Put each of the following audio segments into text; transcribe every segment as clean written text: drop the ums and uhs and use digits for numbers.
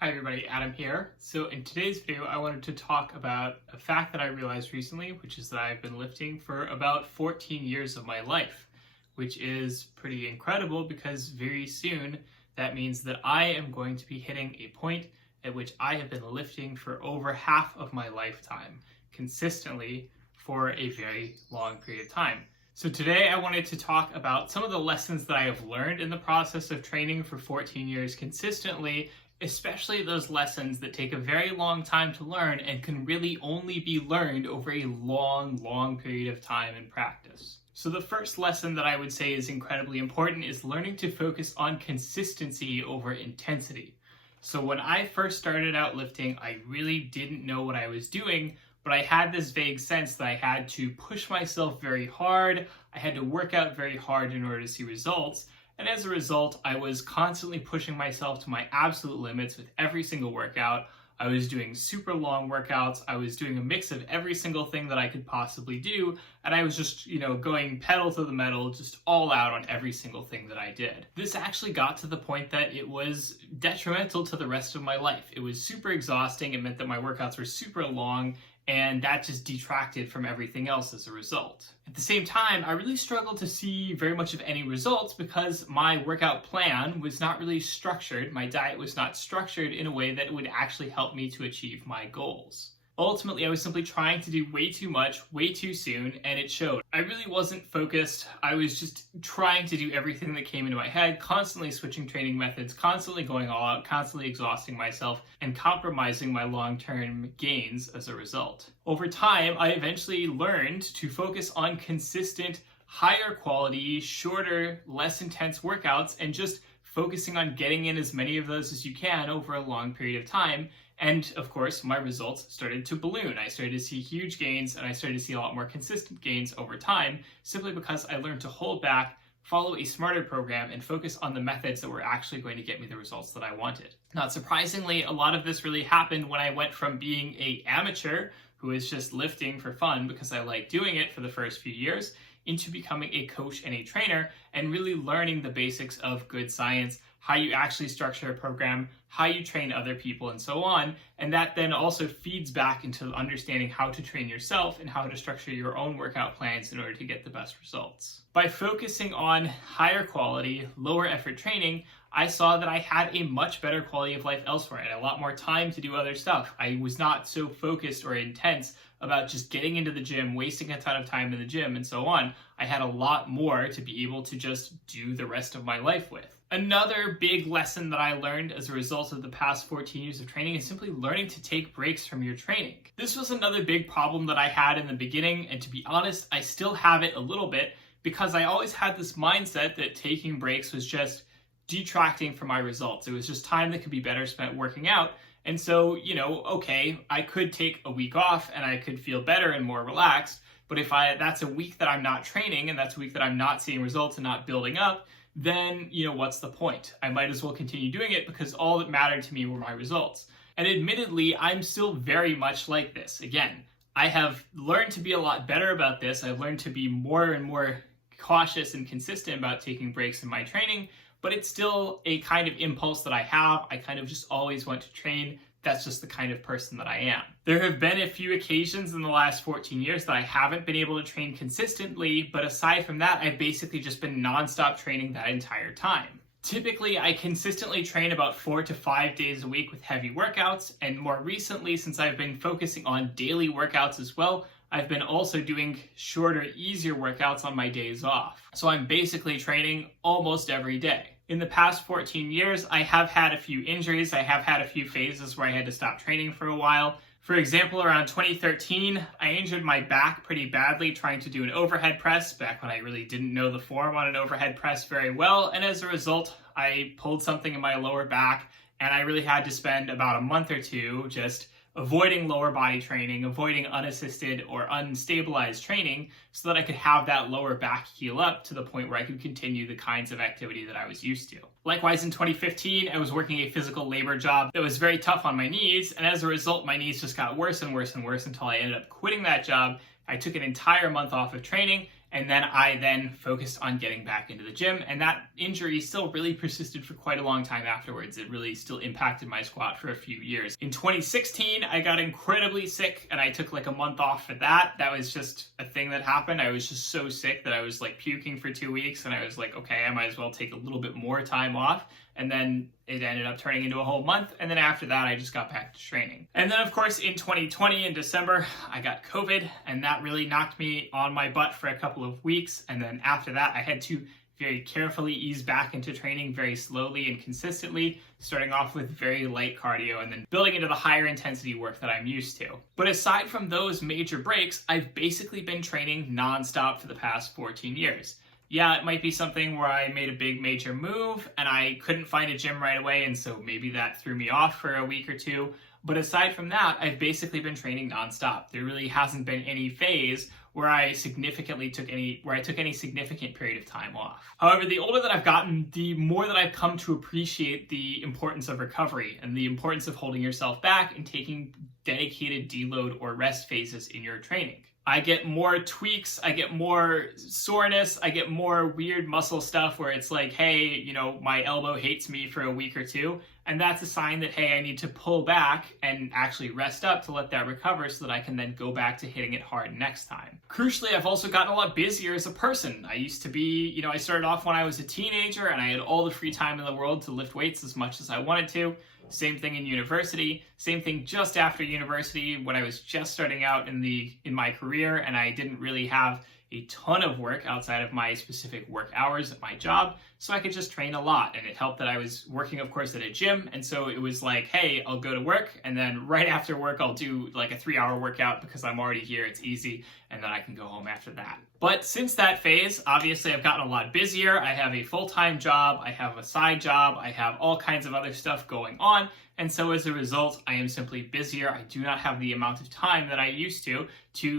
Hi everybody, Adam here. So in today's video, I wanted to talk about a fact that I realized recently, which is that I've been lifting for about 14 years of my life, which is pretty incredible because very soon that means that I am going to be hitting a point at which I have been lifting for over half of my lifetime, consistently for a very long period of time. So today I wanted to talk about some of the lessons that I have learned in the process of training for 14 years consistently, especially those lessons that take a very long time to learn and can really only be learned over a long period of time and practice. So the first lesson that I would say is incredibly important is learning to focus on consistency over intensity. So when I first started out lifting, I really didn't know what I was doing, but I had this vague sense that I had to push myself very hard, I had to work out very hard in order to see results. And as a result, I was constantly pushing myself to my absolute limits with every single workout. I was doing super long workouts. I was doing a mix of every single thing that I could possibly do. And I was just, going pedal to the metal, just all out on every single thing that I did. This actually got to the point that it was detrimental to the rest of my life. It was super exhausting. It meant that my workouts were super long, and that just detracted from everything else as a result. At the same time, I really struggled to see very much of any results because my workout plan was not really structured. My diet was not structured in a way that would actually help me to achieve my goals. Ultimately, I was simply trying to do way too much, way too soon, and it showed. I really wasn't focused. I was just trying to do everything that came into my head, constantly switching training methods, constantly going all out, constantly exhausting myself, and compromising my long-term gains as a result. Over time, I eventually learned to focus on consistent, higher quality, shorter, less intense workouts, and just focusing on getting in as many of those as you can over a long period of time. And of course, my results started to balloon. I started to see huge gains, and I started to see a lot more consistent gains over time, simply because I learned to hold back, follow a smarter program, and focus on the methods that were actually going to get me the results that I wanted. Not surprisingly, a lot of this really happened when I went from being an amateur who is just lifting for fun because I like doing it for the first few years, into becoming a coach and a trainer and really learning the basics of good science, how you actually structure a program, how you train other people, and so on. And that then also feeds back into understanding how to train yourself and how to structure your own workout plans in order to get the best results. By focusing on higher quality, lower effort training, I saw that I had a much better quality of life elsewhere. I had a lot more time to do other stuff. I was not so focused or intense about just getting into the gym, wasting a ton of time in the gym, and so on. I had a lot more to be able to just do the rest of my life with. Another big lesson that I learned as a result of the past 14 years of training is simply learning to take breaks from your training. This was another big problem that I had in the beginning, and to be honest, I still have it a little bit because I always had this mindset that taking breaks was just detracting from my results. It was just time that could be better spent working out. And so, okay, I could take a week off and I could feel better and more relaxed, but if that's a week that I'm not training and that's a week that I'm not seeing results and not building up, then, what's the point? I might as well continue doing it because all that mattered to me were my results. And admittedly, I'm still very much like this. Again, I have learned to be a lot better about this. I've learned to be more and more cautious and consistent about taking breaks in my training, but it's still a kind of impulse that I have. I kind of just always want to train. That's just the kind of person that I am. There have been a few occasions in the last 14 years that I haven't been able to train consistently, but aside from that, I've basically just been nonstop training that entire time. Typically, I consistently train about 4 to 5 days a week with heavy workouts, and more recently, since I've been focusing on daily workouts as well, I've been also doing shorter, easier workouts on my days off. So I'm basically training almost every day. In the past 14 years, I have had a few injuries. I have had a few phases where I had to stop training for a while. For example, around 2013, I injured my back pretty badly trying to do an overhead press back when I really didn't know the form on an overhead press very well. And as a result, I pulled something in my lower back, and I really had to spend about a month or two just avoiding lower body training, avoiding unassisted or unstabilized training so that I could have that lower back heal up to the point where I could continue the kinds of activity that I was used to. Likewise, in 2015, I was working a physical labor job that was very tough on my knees, and as a result, my knees just got worse and worse and worse until I ended up quitting that job. I took an entire month off of training, And then I then focused on getting back into the gym, and that injury still really persisted for quite a long time afterwards. It really still impacted my squat for a few years. In 2016, I got incredibly sick, and I took like a month off for that. That was just a thing that happened. I was just so sick that I was like puking for 2 weeks, and I was like, okay, I might as well take a little bit more time off. And then it ended up turning into a whole month. And then after that, I just got back to training. And then, of course, in 2020, in December, I got COVID, and that really knocked me on my butt for a couple of weeks. And then after that, I had to very carefully ease back into training very slowly and consistently, starting off with very light cardio and then building into the higher intensity work that I'm used to. But aside from those major breaks, I've basically been training nonstop for the past 14 years. Yeah, it might be something where I made a big major move and I couldn't find a gym right away, and so maybe that threw me off for a week or two. But aside from that, I've basically been training nonstop. There really hasn't been any phase where I took any significant period of time off. However, the older that I've gotten, the more that I've come to appreciate the importance of recovery and the importance of holding yourself back and taking dedicated deload or rest phases in your training. I get more tweaks, I get more soreness, I get more weird muscle stuff where it's like, hey, my elbow hates me for a week or two. And that's a sign that, hey, I need to pull back and actually rest up to let that recover so that I can then go back to hitting it hard next time. Crucially, I've also gotten a lot busier as a person. I used to be, I started off when I was a teenager and I had all the free time in the world to lift weights as much as I wanted to. Same thing in university, same thing just after university when I was just starting out in my career and I didn't really have a ton of work outside of my specific work hours at my job, so I could just train a lot. And it helped that I was working, of course, at a gym, and so it was like, hey, I'll go to work, and then right after work, I'll do like a 3-hour workout because I'm already here, it's easy, and then I can go home after that. But since that phase, obviously, I've gotten a lot busier. I have a full-time job, I have a side job, I have all kinds of other stuff going on, and so as a result, I am simply busier. I do not have the amount of time that I used to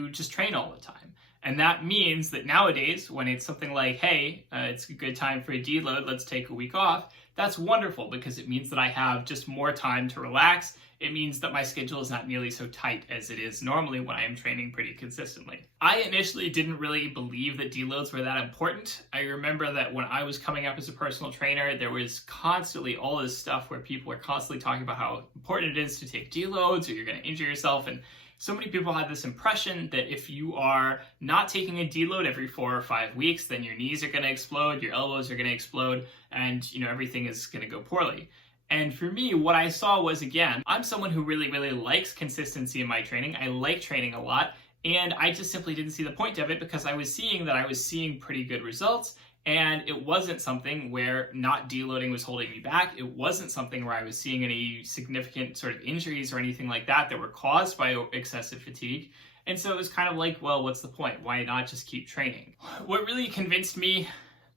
just train all the time. And that means that nowadays, when it's something like, hey, it's a good time for a deload, let's take a week off, that's wonderful because it means that I have just more time to relax. It means that my schedule is not nearly so tight as it is normally when I am training pretty consistently. I initially didn't really believe that deloads were that important. I remember that when I was coming up as a personal trainer, there was constantly all this stuff where people were constantly talking about how important it is to take deloads or you're going to injure yourself. And so many people had this impression that if you are not taking a deload every 4 or 5 weeks, then your knees are going to explode, your elbows are going to explode, and everything is going to go poorly. And for me, what I saw was, again, I'm someone who really, really likes consistency in my training. I like training a lot, and I just simply didn't see the point of it because I was seeing pretty good results. And it wasn't something where not deloading was holding me back. It wasn't something where I was seeing any significant sort of injuries or anything like that were caused by excessive fatigue. And so it was kind of like, well, what's the point? Why not just keep training? What really convinced me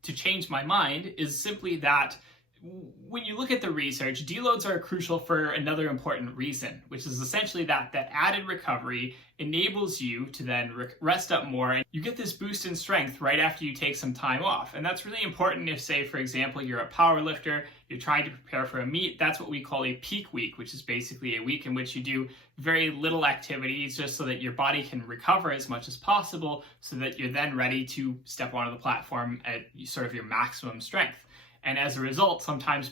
to change my mind is simply that when you look at the research, deloads are crucial for another important reason, which is essentially that added recovery enables you to then rest up more, and you get this boost in strength right after you take some time off. And that's really important if, say, for example, you're a power lifter, you're trying to prepare for a meet. That's what we call a peak week, which is basically a week in which you do very little activities just so that your body can recover as much as possible so that you're then ready to step onto the platform at sort of your maximum strength. And as a result, sometimes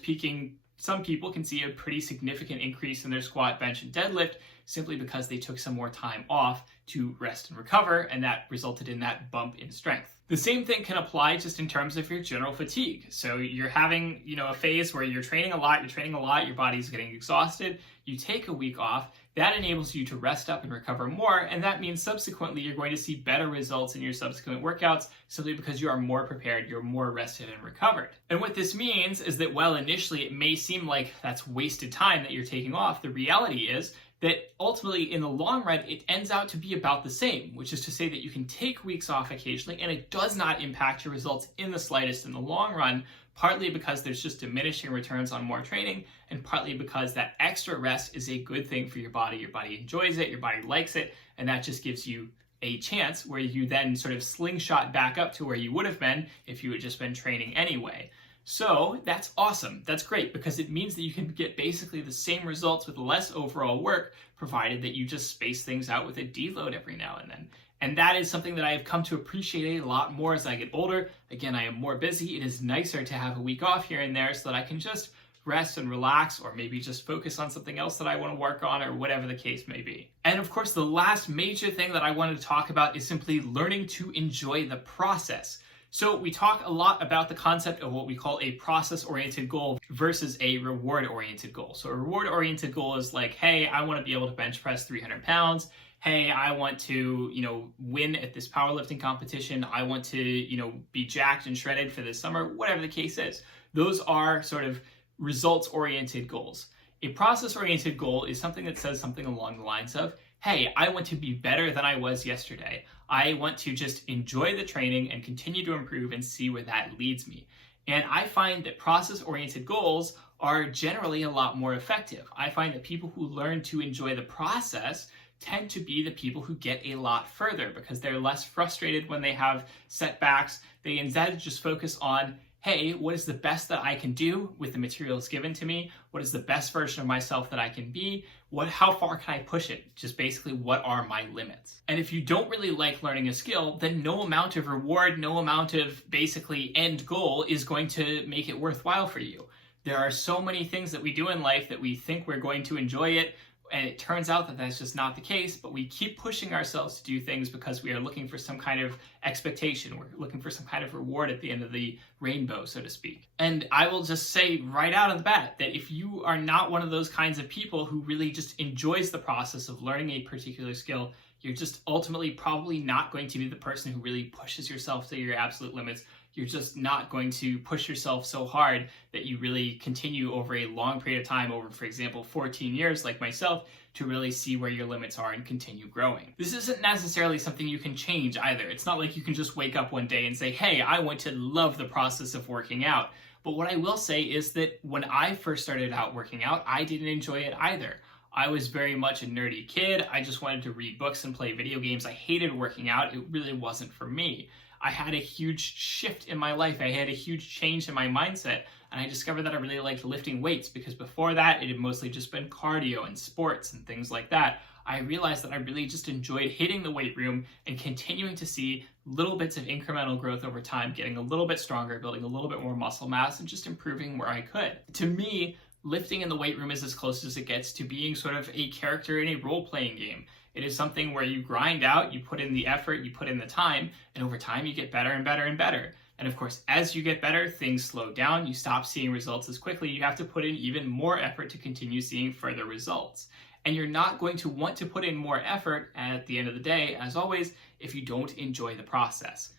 some people can see a pretty significant increase in their squat, bench, and deadlift simply because they took some more time off to rest and recover, and that resulted in that bump in strength. The same thing can apply just in terms of your general fatigue. So you're having, a phase where you're training a lot, your body's getting exhausted, you take a week off, that enables you to rest up and recover more, and that means subsequently you're going to see better results in your subsequent workouts simply because you are more prepared, you're more rested and recovered. And what this means is that while initially it may seem like that's wasted time that you're taking off, the reality is that ultimately in the long run it ends out to be about the same, which is to say that you can take weeks off occasionally and it does not impact your results in the slightest in the long run, partly because there's just diminishing returns on more training, and partly because that extra rest is a good thing for your body. Your body enjoys it, your body likes it, and that just gives you a chance where you then sort of slingshot back up to where you would have been if you had just been training anyway. So that's awesome. That's great because it means that you can get basically the same results with less overall work, provided that you just space things out with a deload every now and then. And that is something that I have come to appreciate a lot more as I get older. Again, I am more busy. It is nicer to have a week off here and there so that I can just rest and relax, or maybe just focus on something else that I want to work on, or whatever the case may be. And of course, the last major thing that I wanted to talk about is simply learning to enjoy the process. So we talk a lot about the concept of what we call a process-oriented goal versus a reward-oriented goal. So a reward-oriented goal is like, hey, I want to be able to bench press 300 pounds. Hey, I want to, win at this powerlifting competition. I want to, be jacked and shredded for this summer, whatever the case is. Those are sort of results-oriented goals. A process-oriented goal is something that says something along the lines of, hey, I want to be better than I was yesterday. I want to just enjoy the training and continue to improve and see where that leads me. And I find that process-oriented goals are generally a lot more effective. I find that people who learn to enjoy the process tend to be the people who get a lot further because they're less frustrated when they have setbacks. They instead just focus on, hey, what is the best that I can do with the materials given to me? What is the best version of myself that I can be? How far can I push it? Just basically, what are my limits? And if you don't really like learning a skill, then no amount of reward, no amount of basically end goal is going to make it worthwhile for you. There are so many things that we do in life that we think we're going to enjoy it, and it turns out that that's just not the case, but we keep pushing ourselves to do things because we are looking for some kind of expectation. We're looking for some kind of reward at the end of the rainbow, so to speak. And I will just say right out of the bat that if you are not one of those kinds of people who really just enjoys the process of learning a particular skill, you're just ultimately probably not going to be the person who really pushes yourself to your absolute limits. You're just not going to push yourself so hard that you really continue over a long period of time, over, for example, 14 years like myself, to really see where your limits are and continue growing. This isn't necessarily something you can change either. It's not like you can just wake up one day and say, hey, I want to love the process of working out. But what I will say is that when I first started out working out, I didn't enjoy it either. I was very much a nerdy kid. I just wanted to read books and play video games. I hated working out. It really wasn't for me. I had a huge shift in my life. I had a huge change in my mindset, and I discovered that I really liked lifting weights because before that, it had mostly just been cardio and sports and things like that. I realized that I really just enjoyed hitting the weight room and continuing to see little bits of incremental growth over time, getting a little bit stronger, building a little bit more muscle mass, and just improving where I could. To me, lifting in the weight room is as close as it gets to being sort of a character in a role-playing game. It is something where you grind out, you put in the effort, you put in the time, and over time you get better and better and better. And of course, as you get better, things slow down, you stop seeing results as quickly, you have to put in even more effort to continue seeing further results. And you're not going to want to put in more effort at the end of the day, as always, if you don't enjoy the process.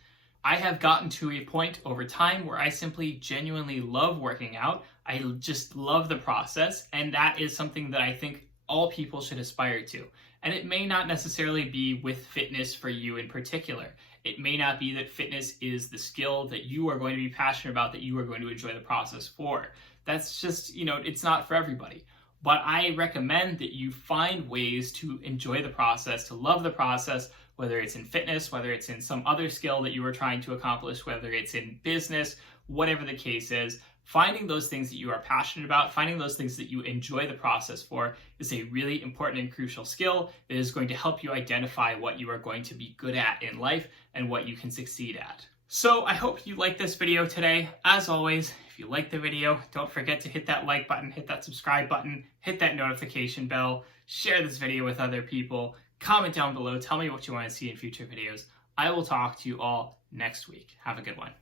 I have gotten to a point over time where I simply genuinely love working out. I just love the process, and that is something that I think all people should aspire to. And it may not necessarily be with fitness for you in particular. It may not be that fitness is the skill that you are going to be passionate about, that you are going to enjoy the process for. That's just, it's not for everybody. But I recommend that you find ways to enjoy the process, to love the process, whether it's in fitness, whether it's in some other skill that you are trying to accomplish, whether it's in business, whatever the case is. Finding those things that you are passionate about, finding those things that you enjoy the process for is a really important and crucial skill that is going to help you identify what you are going to be good at in life and what you can succeed at. So I hope you liked this video today. As always, if you liked the video, don't forget to hit that like button, hit that subscribe button, hit that notification bell, share this video with other people, comment down below, tell me what you want to see in future videos. I will talk to you all next week. Have a good one.